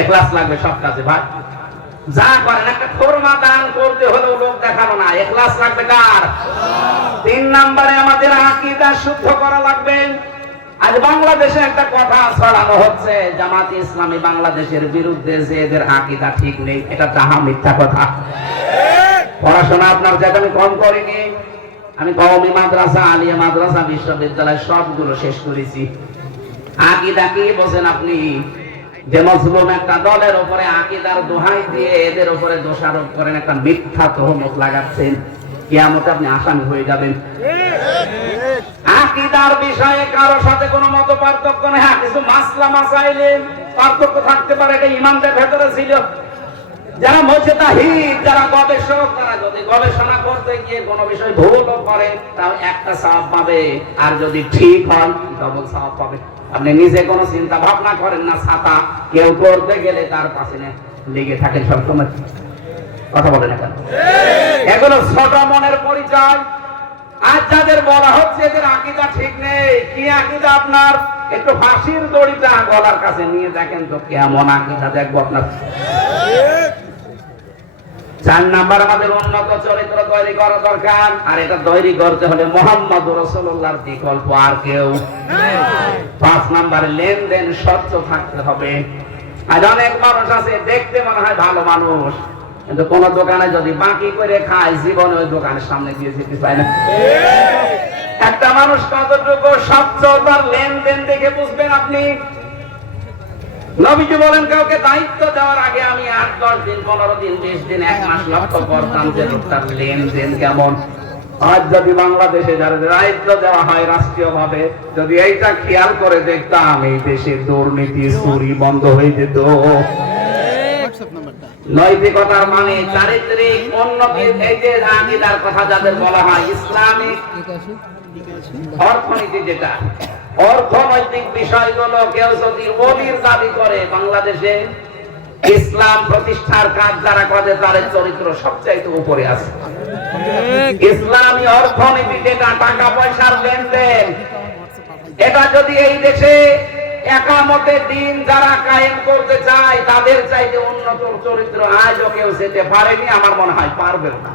ইখলাস লাগবে সব কাজে ভাই। যা করেন একটা ফরমা দান করতে হলেও লোক দেখানো না, ইখলাস লাগবে কার? 3 নম্বরে আমাদের আকীদা শুদ্ধ করা লাগবে। আজ বাংলাদেশে একটা কথা ছড়ানো হচ্ছে জামাত ইসলামী বাংলাদেশের বিরুদ্ধে, যে এদের আকীদা ঠিক নেই। এটা যাহা মিথ্যা কথা। পড়াশোনা আপনার যাতে আমি কম করিনি, আমি কওমি মাদ্রাসা, আলিয়া মাদ্রাসা, বিশ্ববিদ্যালয় সবগুলো শেষ করেছি। আকীদা কি বোঝেন আপনি? যে মজলুম একটা দলের উপরে আকীদার দোহাই দিয়ে এদের উপরে দোষারোপ করেন, একটা মিথ্যা তহমত লাগাচ্ছেন, কিয়ামতে আপনি আসামি হয়ে যাবেন। আকীদার বিষয়ে কারো সাথে কোনো মত পার্থক্য নেই। হ্যাঁ, কিছু মাসলা মাসাইলে পার্থক্য থাকতে পারে, এটা ইমানদের ভেতরে ছিল। যারা মুজতাহিদ, যারা গবেষক, তারা যদি গবেষণা করতে গিয়ে কোনো বিষয় ভুলও করে তাও একটা সওয়াব পাবে, আর যদি ঠিক হয় ডবল সওয়াব পাবে। আপনি নিজে কোনো চিন্তা ভাবনা করেন না, ছাতা কেউ করতে গেলে তার পাশে লেগে থাকেন সবসময়। কথা বলেন না কেন? এগুলো ছোট মনের পরিচয়। আজ যাদের বলা হচ্ছে এদের আকীদা ঠিক নেই, কি আকীদা আপনার? একটু ফাঁসির দড়িটা গলার কাছে নিয়ে দেখেন তো কেমন আকীদা, দেখবো আপনার। 4 নাম্বার, আমাদের উন্নত চরিত্র তৈরি করা দরকার। আর এটা তৈরি করতে হলে মুহাম্মদুর রাসূলুল্লাহর বিকল্প আর কেউ নেই। 5 নাম্বার, লেনদেন স্বচ্ছ থাকতে হবে। আজ অনেক মানুষ আছে দেখতে মনে হয় ভালো মানুষ, কিন্তু কোন দোকানে যদি বাকি করে খায় জীবনে ওই দোকানের সামনে দিয়ে যেতে চায় না। একটা মানুষ কতটুকু স্বচ্ছতার লেনদেন দেখে বুঝবেন আপনি। নবীজি বলেন কাউকে দায়িত্ব দেওয়ার আগে আমি 8-10 দিন, 15 দিন, 20 দিন, 1 মাস লক্ষ্য করতাম যে লোকটার লেনদেন কেমন। আজ যদি বাংলাদেশে যারা দায়িত্ব দেওয়া হয় রাষ্ট্রীয় ভাবে, যদি এইটা খেয়াল করে দেখতাম, এই দেশে দুর্নীতি চুরি বন্ধ হয়ে যেত। নৈতিকতার মানে চারিত্রিক উন্নতি, এই যে আকীদার কথা যাদের বলা হয়, ইসলামিক অর্থনীতি, যেটা অর্থনৈতিক বিষয়গুলো কেউ যদি ওলির দাবি করে, বাংলাদেশে ইসলাম প্রতিষ্ঠার কাজ যারা করে তাদের চরিত্র সবচাইতে উপরে আছে। ইসলামী অর্থনীতি যেটা টাকা পয়সার লেনদেন, এটা যদি এই দেশে একামতে দিন যারা কায়েম করতে চায় তাদের চাইতে উন্নত চরিত্র আজও কেউ যেতে পারেনি, আমার মনে হয় পারবেও না।